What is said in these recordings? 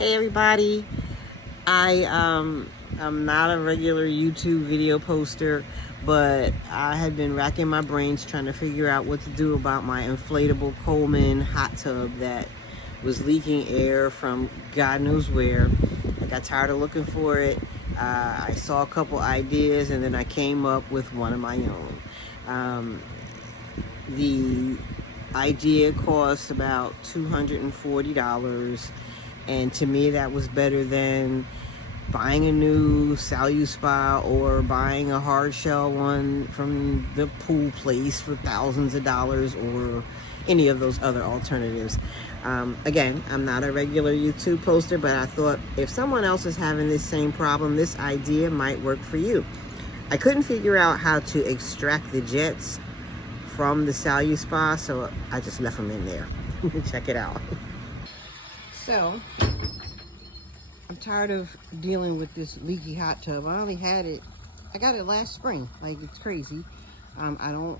Hey everybody, I'm not a regular YouTube video poster, but I had been racking my brains trying to figure out what to do about my inflatable Coleman hot tub that was leaking air from God knows where. I got tired of looking for it. I saw a couple ideas and then I came up with one of my own. The idea cost about $240, and to me that was better than buying a new Salute Spa or buying a hard shell one from the pool place for thousands of dollars or any of those other alternatives. Again, I'm not a regular YouTube poster, but I thought if someone else is having this same problem, this idea might work for you. I couldn't figure out how to extract the jets from the Salute Spa, so I just left them in there. Check it out. So, I'm tired of dealing with this leaky hot tub. I got it last spring, like it's crazy. I don't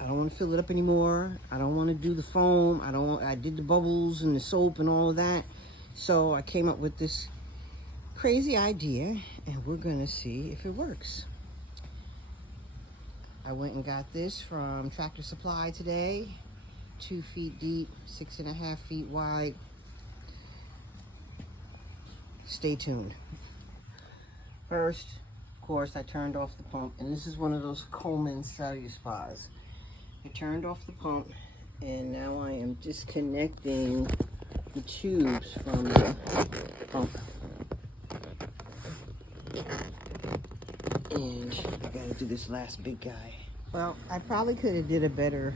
want to fill it up anymore. I don't want to do the foam. I did the bubbles and the soap and all of that. So I came up with this crazy idea, and we're gonna see if it works. I went and got this from Tractor Supply today. 2 feet deep, 6.5 feet wide. Stay tuned. First, of course, I turned off the pump, and this is one of those Coleman Salute Spas. I turned off the pump, and now I am disconnecting the tubes from the pump. And I gotta do this last big guy. Well, I probably could have did a better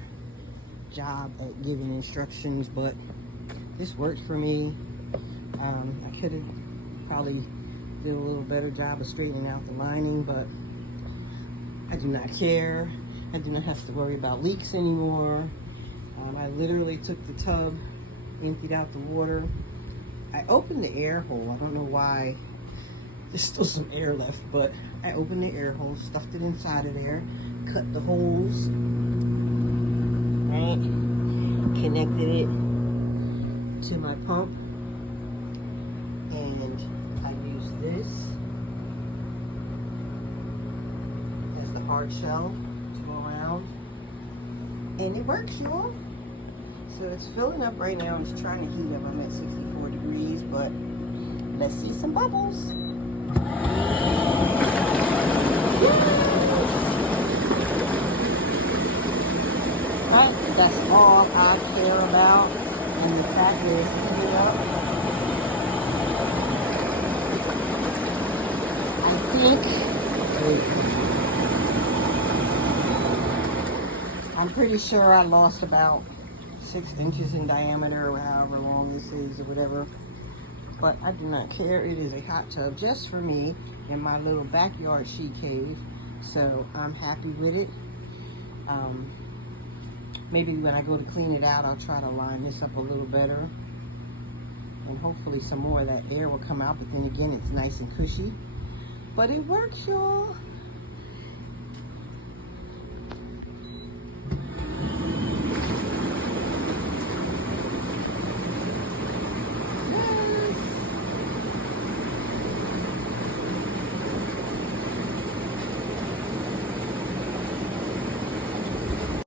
job at giving instructions, but this worked for me. I could have probably did a little better job of straightening out the lining, but I do not care. I do not have to worry about leaks anymore. I literally took the tub, emptied out the water. I opened the air hole. I don't know why. There's still some air left, but I opened the air hole, stuffed it inside of there, cut the holes, right? Connected it to my pump, and I used this as the hard shell to go around, and it works, y'all. So it's filling up right now. It's trying to heat up. I'm at 64 degrees, but let's see some bubbles. Right, that's all I care about, and the fact that it's heating up. I'm pretty sure I lost about 6 inches in diameter, or however long this is, or whatever. But I do not care. It is a hot tub just for me in my little backyard she cave, so I'm happy with it. Maybe when I go to clean it out, I'll try to line this up a little better, and hopefully some more of that air will come out, but then again, it's nice and cushy. But it works, y'all.